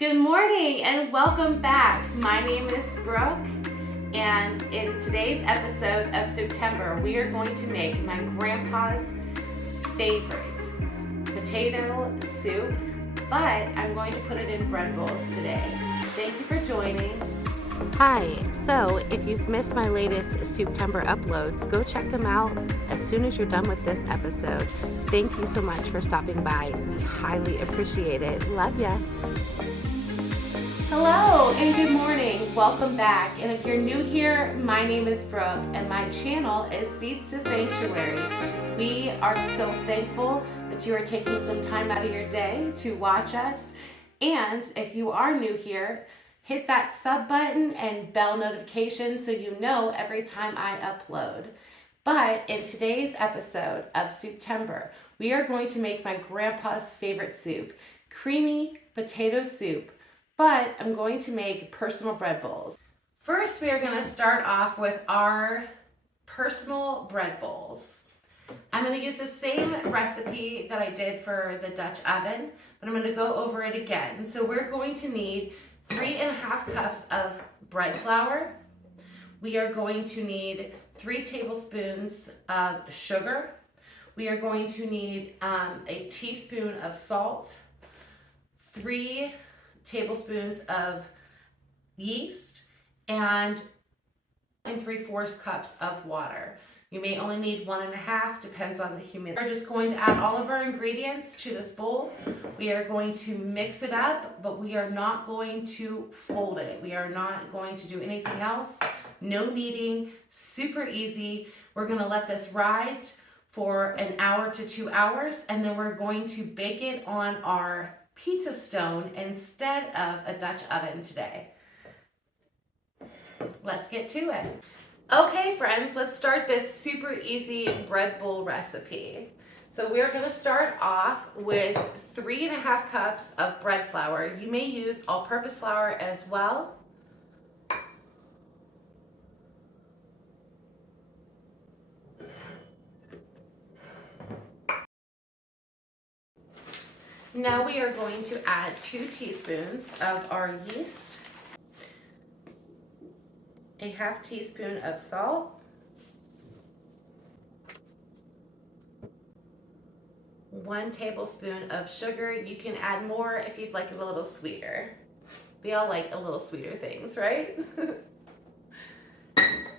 Good morning and welcome back. My name is Brooke, and in today's episode of September, we are going to make my grandpa's favorite potato soup, but I'm going to put it in bread bowls today. Thank you for joining. Hi, so if you've missed my latest September uploads, go check them out as soon as you're done with this episode. Thank you so much for stopping by. We highly appreciate it. Love ya. Hello and good morning. Welcome back. And if you're new here, my name is Brooke and my channel is Seeds to Sanctuary. We are so thankful that you are taking some time out of your day to watch us. And if you are new here, hit that sub button and bell notification so you know every time I upload. But in today's episode of September, we are going to make my grandpa's favorite soup, creamy potato soup. But I'm going to make personal bread bowls. First, we are going to start off with our personal bread bowls. I'm going to use the same recipe that I did for the Dutch oven, but I'm going to go over it again. So we're going to need 3.5 cups of bread flour. We are going to need 3 tablespoons of sugar. We are going to need a teaspoon of salt, 3 tablespoons of yeast, and 3/4 cups of water. You may only need 1.5, depends on the humidity. We're just going to add all of our ingredients to this bowl. We are going to mix it up, but we are not going to fold it. We are not going to do anything else. No kneading, super easy. We're gonna let this rise for 1 hour to 2 hours, and then we're going to bake it on our pizza stone instead of a Dutch oven today. Let's get to it. Okay friends, let's start this super easy bread bowl recipe. So we're going to start off with 3.5 cups of bread flour. You may use all-purpose flour as well. Now we are going to add 2 teaspoons of our yeast, a 1/2 teaspoon of salt, 1 tablespoon of sugar. You can add more if you'd like it a little sweeter. We all like a little sweeter things, right?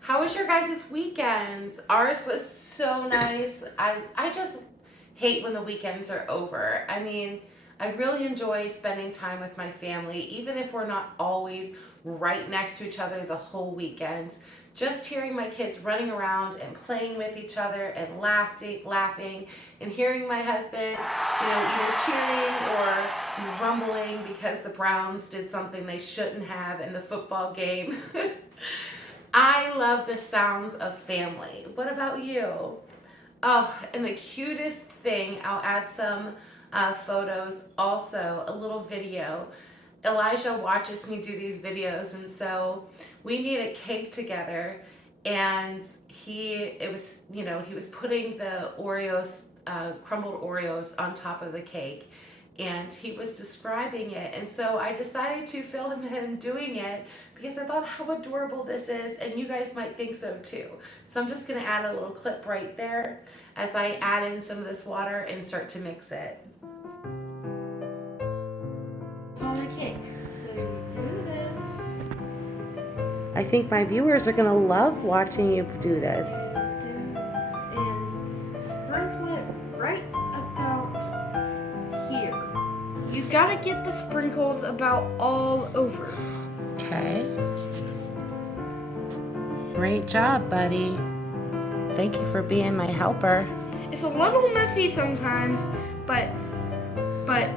How was your guys' weekend? Ours was so nice. I just hate when the weekends are over. I mean, I really enjoy spending time with my family, even if we're not always right next to each other the whole weekend. Just hearing my kids running around and playing with each other and laughing, and hearing my husband, either cheering or rumbling because the Browns did something they shouldn't have in the football game. I love the sounds of family. What about you? Oh, and the cutest thing, I'll add some photos, also a little video. Elijah watches me do these videos, and so we made a cake together, and he was putting the Oreos, crumbled Oreos on top of the cake, and he was describing it, and so I decided to film him doing it because I thought how adorable this is, and you guys might think so too. So I'm just going to add a little clip right there as I add in some of this water and start to mix it. It's on the cake. So you do this. I think my viewers are going to love watching you do this. And sprinkle it right about here. You gotta get the sprinkles about all over. Okay. Great job, buddy. Thank you for being my helper. It's a little messy sometimes, but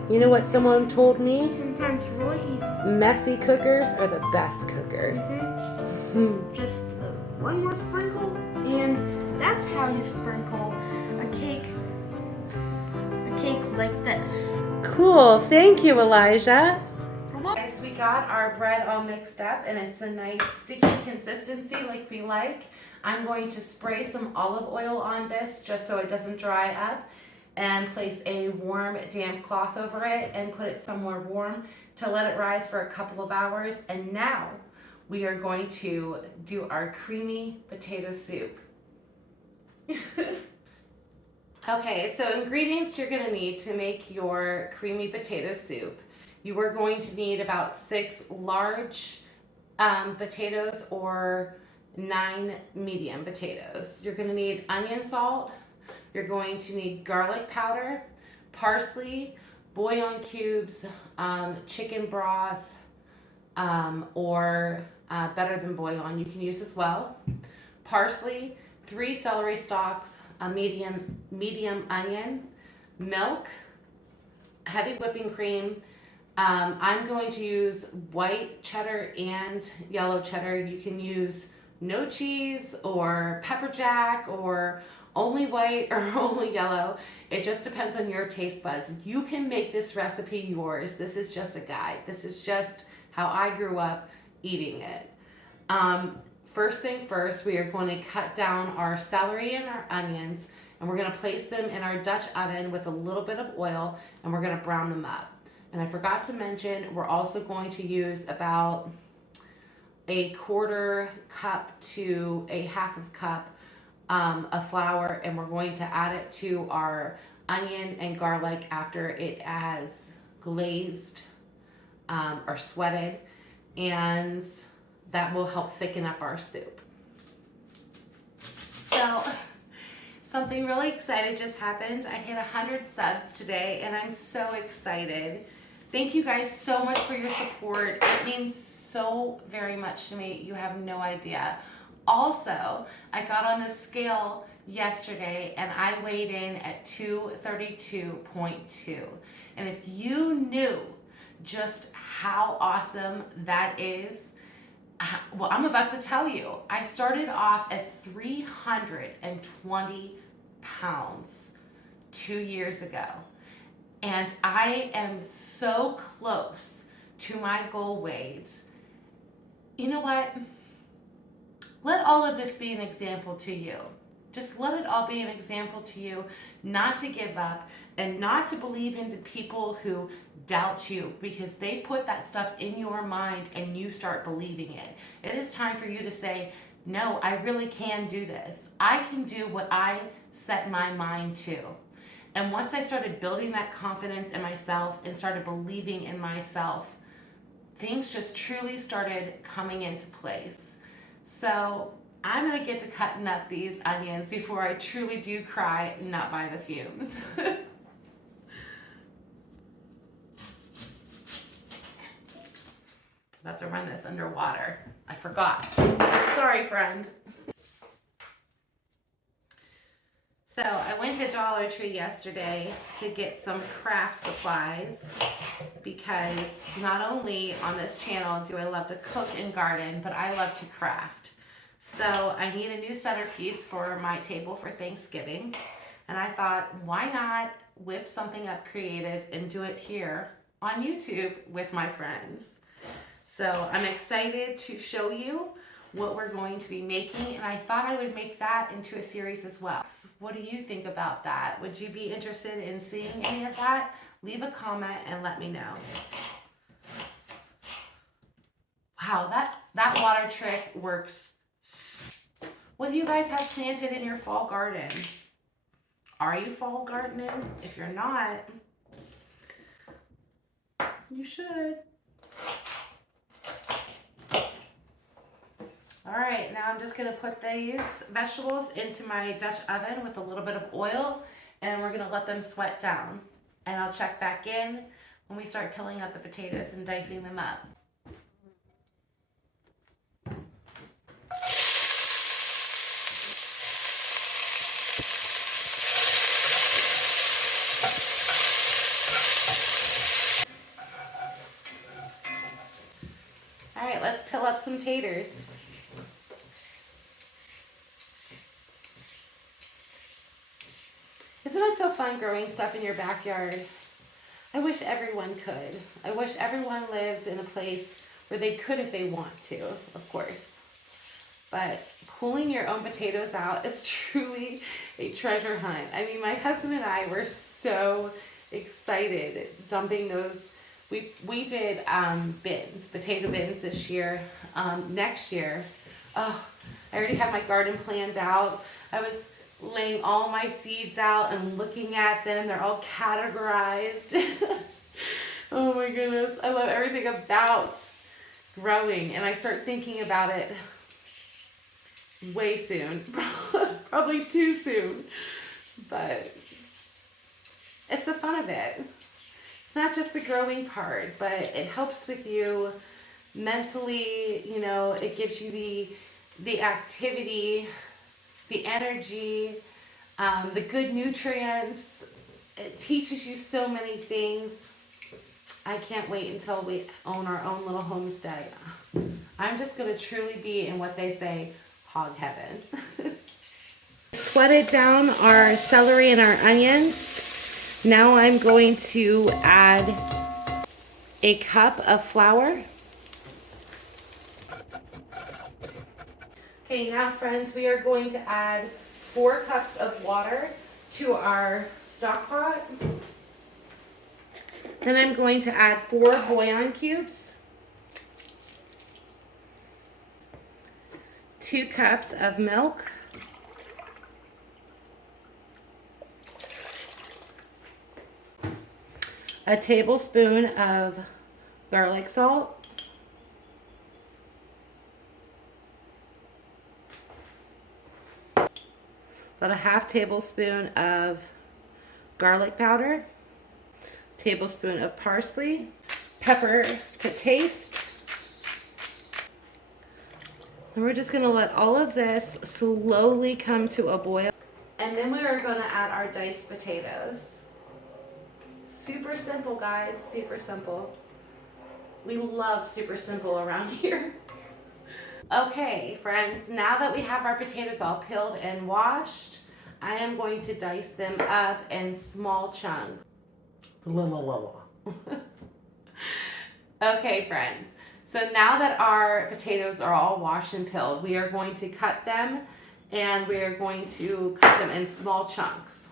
You know what someone told me? sometimes really easy. Messy cookers are the best cookers. Just one more sprinkle, and that's how you sprinkle a cake like this. Cool. Thank you, Elijah. Guys, we got our bread all mixed up and it's a nice sticky consistency like we like. I'm going to spray some olive oil on this just so it doesn't dry up. and place a warm, damp cloth over it and put it somewhere warm to let it rise for a couple of hours. And now we are going to do our creamy potato soup. Okay, so ingredients you're gonna need to make your creamy potato soup. You are going to need about 6 large potatoes or 9 medium potatoes. You're gonna need onion salt. You're going to need garlic powder, parsley, bouillon cubes, chicken broth, or better than bouillon, you can use as well. Parsley, 3 celery stalks, a medium onion, milk, heavy whipping cream. I'm going to use white cheddar and yellow cheddar. You can use no cheese or pepper jack or only white or only yellow. It just depends on your taste buds. You can make this recipe yours. This is just a guide. This is just how I grew up eating it. First thing first, we are going to cut down our celery and our onions, and we're going to place them in our Dutch oven with a little bit of oil, and we're going to brown them up. And I forgot to mention, we're also going to use about a 1/4 cup to a 1/2 cup of flour, and we're going to add it to our onion and garlic after it has glazed or sweated, and that will help thicken up our soup. So something really exciting just happened. I hit 100 subs today, and I'm so excited. Thank you guys so much for your support. It means so very much to me. You have no idea. Also, I got on the scale yesterday and I weighed in at 232.2. And if you knew just how awesome that is, well, I'm about to tell you. I started off at 320 pounds 2 years ago. And I am so close to my goal weight. You know what? Let all of this be an example to you. Just let it all be an example to you not to give up and not to believe in the people who doubt you, because they put that stuff in your mind and you start believing it. It is time for you to say, no, I really can do this. I can do what I set my mind to. And once I started building that confidence in myself and started believing in myself, things just truly started coming into place. So I'm gonna get to cutting up these onions before I truly do cry, not by the fumes. About to run this underwater. I forgot. Sorry, friend. So I went to Dollar Tree yesterday to get some craft supplies, because not only on this channel do I love to cook and garden, but I love to craft. So I need a new centerpiece for my table for Thanksgiving. And I thought, why not whip something up creative and do it here on YouTube with my friends? So I'm excited to show you what we're going to be making, and I thought I would make that into a series as well. So what do you think about that? Would you be interested in seeing any of that? Leave a comment and let me know. Wow, that water trick works. What do you guys have planted in your fall garden? Are you fall gardening? If you're not, you should. All right, now I'm just gonna put these vegetables into my Dutch oven with a little bit of oil, and we're gonna let them sweat down. And I'll check back in when we start peeling up the potatoes and dicing them up. All right, let's peel up some taters. Isn't it so fun growing stuff in your backyard? I wish everyone could. I wish everyone lived in a place where they could if they want to, of course. But pulling your own potatoes out is truly a treasure hunt. I mean, my husband and I were so excited dumping those. We did bins, potato bins this year. Next year, oh, I already have my garden planned out. I was laying all my seeds out and looking at them. They're all categorized. Oh my goodness. I love everything about growing, and I start thinking about it way soon. Probably too soon. But it's the fun of it. It's not just the growing part, but it helps with you mentally, you know, it gives you the activity, the energy, the good nutrients. It teaches you so many things. I can't wait until we own our own little homestead. I'm just going to truly be in what they say, hog heaven. Sweated down our celery and our onions. Now I'm going to add a cup of flour. Okay, now friends, we are going to add 4 cups of water to our stock pot. Then I'm going to add 4 bouillon cubes, 2 cups of milk, a tablespoon of garlic salt, about a half tablespoon of garlic powder, tablespoon of parsley, pepper to taste. And we're just gonna let all of this slowly come to a boil. And then we are gonna add our diced potatoes. Super simple, guys, super simple. We love super simple around here. Okay, friends, now that we have our potatoes all peeled and washed, I am going to dice them up in small chunks. Okay, friends, so now that our potatoes are all washed and peeled, we are going to cut them, and we are going to cut them in small chunks.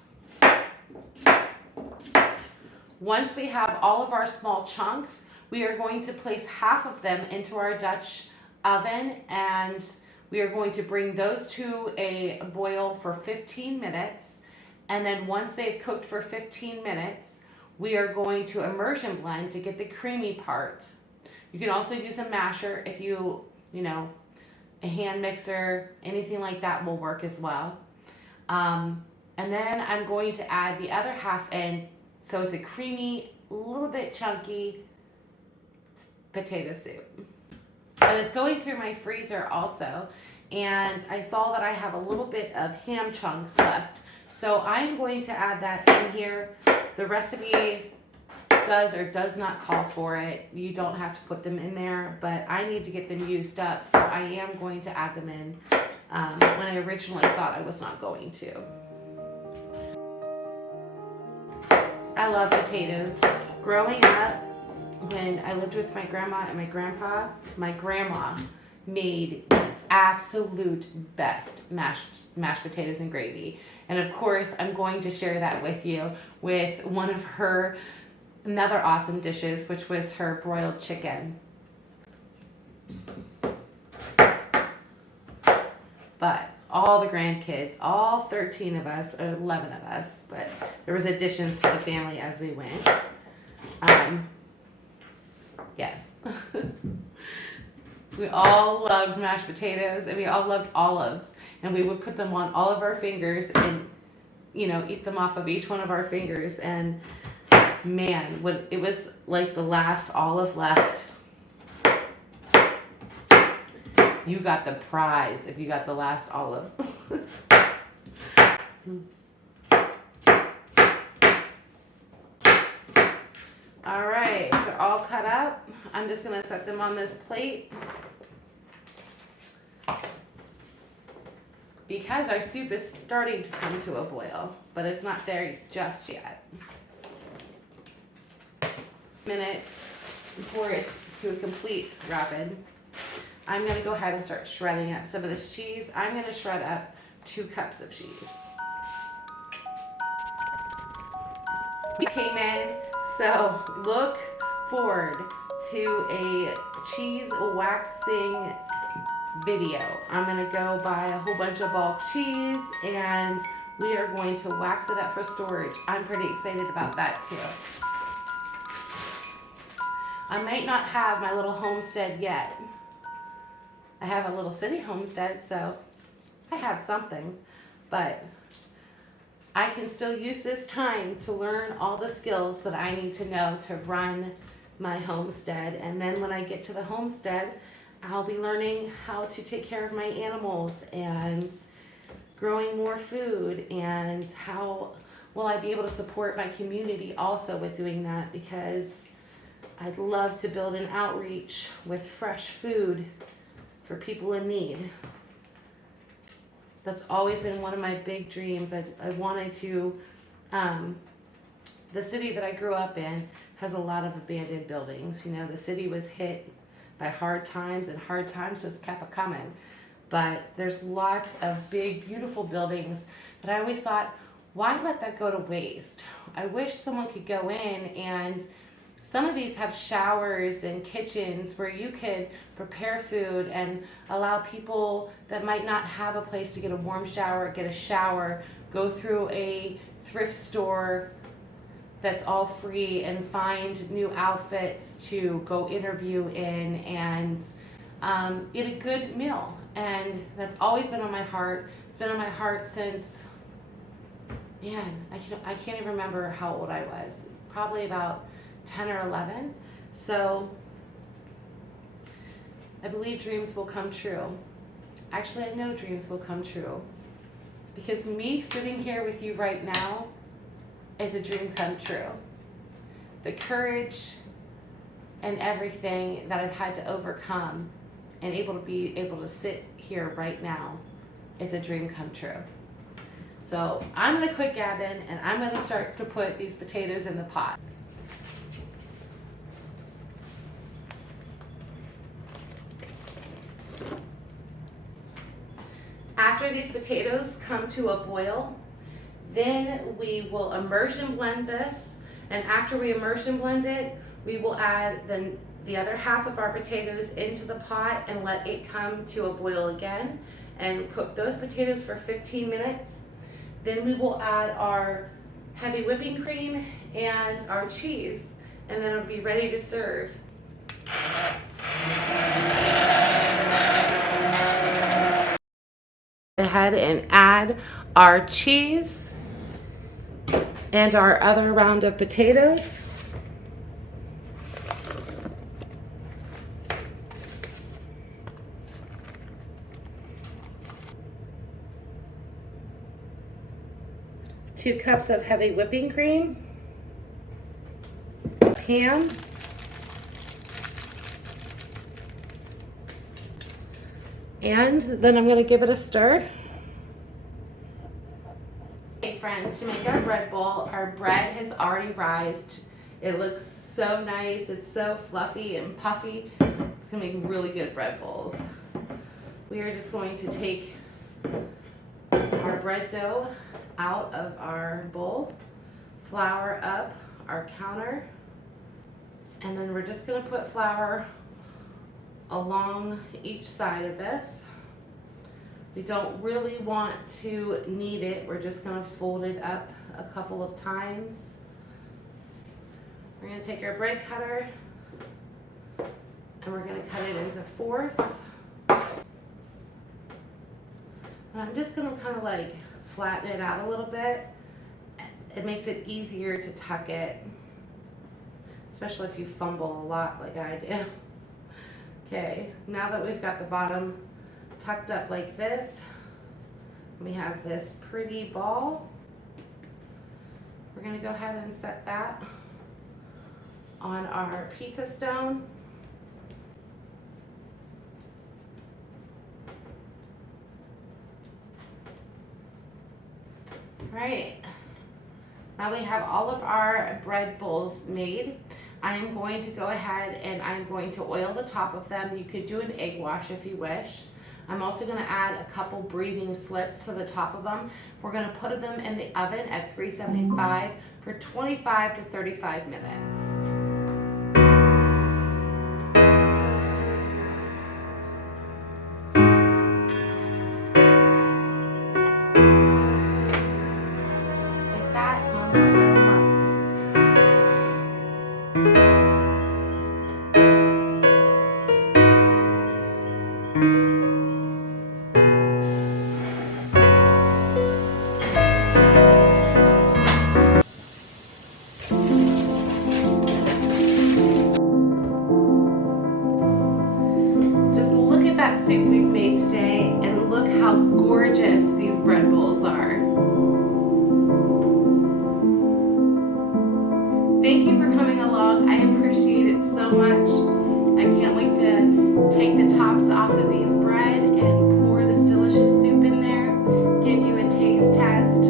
Once we have all of our small chunks, we are going to place half of them into our Dutch oven, and we are going to bring those to a boil for 15 minutes. And then once they've cooked for 15 minutes, we are going to immersion blend to get the creamy part. You can also use a masher if you know, a hand mixer, anything like that will work as well. And then I'm going to add the other half in, so it's a creamy, a little bit chunky potato soup. I was going through my freezer also, and I saw that I have a little bit of ham chunks left. So I'm going to add that in here. The recipe does or does not call for it. You don't have to put them in there, but I need to get them used up, so I am going to add them in when I originally thought I was not going to. I love potatoes. Growing up, when I lived with my grandma and my grandpa, my grandma made absolute best mashed potatoes and gravy. And of course, I'm going to share that with you with one of her another awesome dishes, which was her broiled chicken. But all the grandkids, all 13 of us, or 11 of us, but there was additions to the family as we went. Yes. We all loved mashed potatoes, and we all loved olives, and we would put them on all of our fingers and, you know, eat them off of each one of our fingers. And man, when it was like the last olive left, you got the prize if you got the last olive. All right, they're all cut up. I'm just gonna set them on this plate because our soup is starting to come to a boil, but it's not there just yet. Minutes before it's to a complete rapid, I'm gonna go ahead and start shredding up some of this cheese. I'm gonna shred up 2 cups of cheese. We came in, so look forward to a cheese waxing video. I'm gonna go buy a whole bunch of bulk cheese and we are going to wax it up for storage. I'm pretty excited about that too. I might not have my little homestead yet. I have a little city homestead, so I have something, but I can still use this time to learn all the skills that I need to know to run my homestead. And then when I get to the homestead, I'll be learning how to take care of my animals and growing more food, and how will I be able to support my community also with doing that, because I'd love to build an outreach with fresh food for people in need. That's always been one of my big dreams. I wanted to, the city that I grew up in has a lot of abandoned buildings. You know, the city was hit by hard times, and hard times just kept a coming. But there's lots of big, beautiful buildings that I always thought, why let that go to waste? I wish someone could go in, and some of these have showers and kitchens where you could prepare food and allow people that might not have a place to get a warm shower, get a shower, go through a thrift store that's all free and find new outfits to go interview in and eat a good meal. And that's always been on my heart. It's been on my heart since, man, I can't even remember how old I was. Probably about 10 or 11. So I believe dreams will come true. Actually, I know dreams will come true, because me sitting here with you right now is a dream come true. The courage and everything that I've had to overcome and be able to sit here right now is a dream come true. So I'm gonna quit gabbing and I'm gonna start to put these potatoes in the pot. After these potatoes come to a boil, then we will immersion blend this, and after we immersion blend it, we will add the other half of our potatoes into the pot and let it come to a boil again and cook those potatoes for 15 minutes. Then we will add our heavy whipping cream and our cheese, and then it'll be ready to serve. Ahead and add our cheese and our other round of potatoes. Two cups of heavy whipping cream, ham, and then I'm going to give it a stir. Okay, friends, to make our bread bowl, our bread has already rised. It looks so nice. It's so fluffy and puffy. It's going to make really good bread bowls. We are just going to take our bread dough out of our bowl, flour up our counter, and then we're just going to put flour along each side of this. We don't really want to knead it. We're just going to fold it up a couple of times. We're going to take our bread cutter and we're going to cut it into fourths. And I'm just going to kind of like flatten it out a little bit. It makes it easier to tuck it, especially if you fumble a lot like I do. Okay, now that we've got the bottom tucked up like this, we have this pretty ball. We're going to go ahead and set that on our pizza stone. Right, now we have all of our bread bowls made. I'm going to go ahead and I'm going to oil the top of them. You could do an egg wash if you wish. I'm also gonna add a couple breathing slits to the top of them. We're gonna put them in the oven at 375 for 25 to 35 minutes. Soup we've made today, and look how gorgeous these bread bowls are. Thank you for coming along. I appreciate it so much. I can't wait to take the tops off of these bread and pour this delicious soup in there, give you a taste test.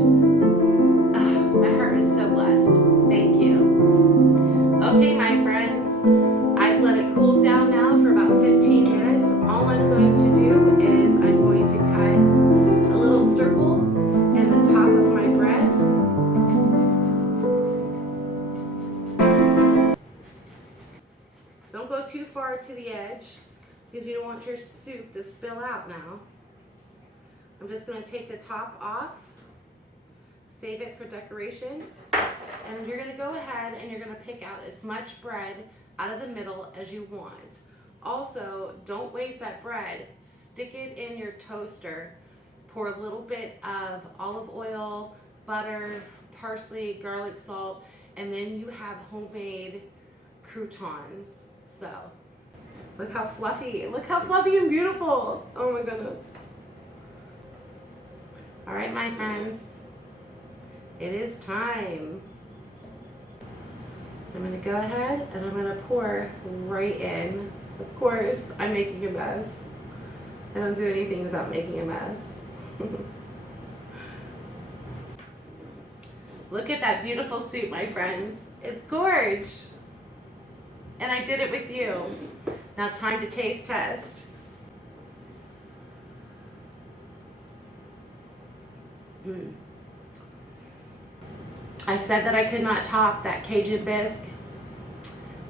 My heart is so blessed. Thank you. Okay, my friends, I've let it cool down now for about 15 minutes. All I'm going to do is I'm going to cut a little circle in the top of my bread. Don't go too far to the edge because you don't want your soup to spill out now. I'm just going to take the top off, save it for decoration, and you're going to go ahead and you're going to pick out as much bread out of the middle as you want. Also, don't waste that bread. Stick it in your toaster. Pour a little bit of olive oil, butter, parsley, garlic salt, and then you have homemade croutons. So, look how fluffy and beautiful. Oh my goodness. All right, my friends, it is time. I'm gonna go ahead and I'm gonna pour right in. Of course, I'm making a mess. I don't do anything without making a mess. Look at that beautiful soup, my friends. It's gorge. And I did it with you. Now time to taste test. I said that I could not top that Cajun bisque.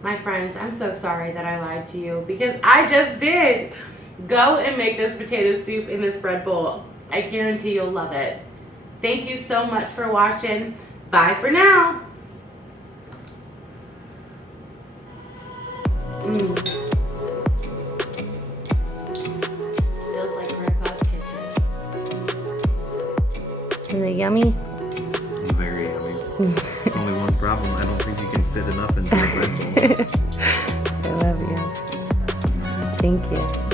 My friends, I'm so sorry that I lied to you because I just did. Go and make this potato soup in this bread bowl. I guarantee you'll love it. Thank you so much for watching. Bye for now. Feels like Grandpa's kitchen. Is it yummy? Very yummy. There's only one problem. I don't think you can fit enough into the bread bowl. I love you. Thank you.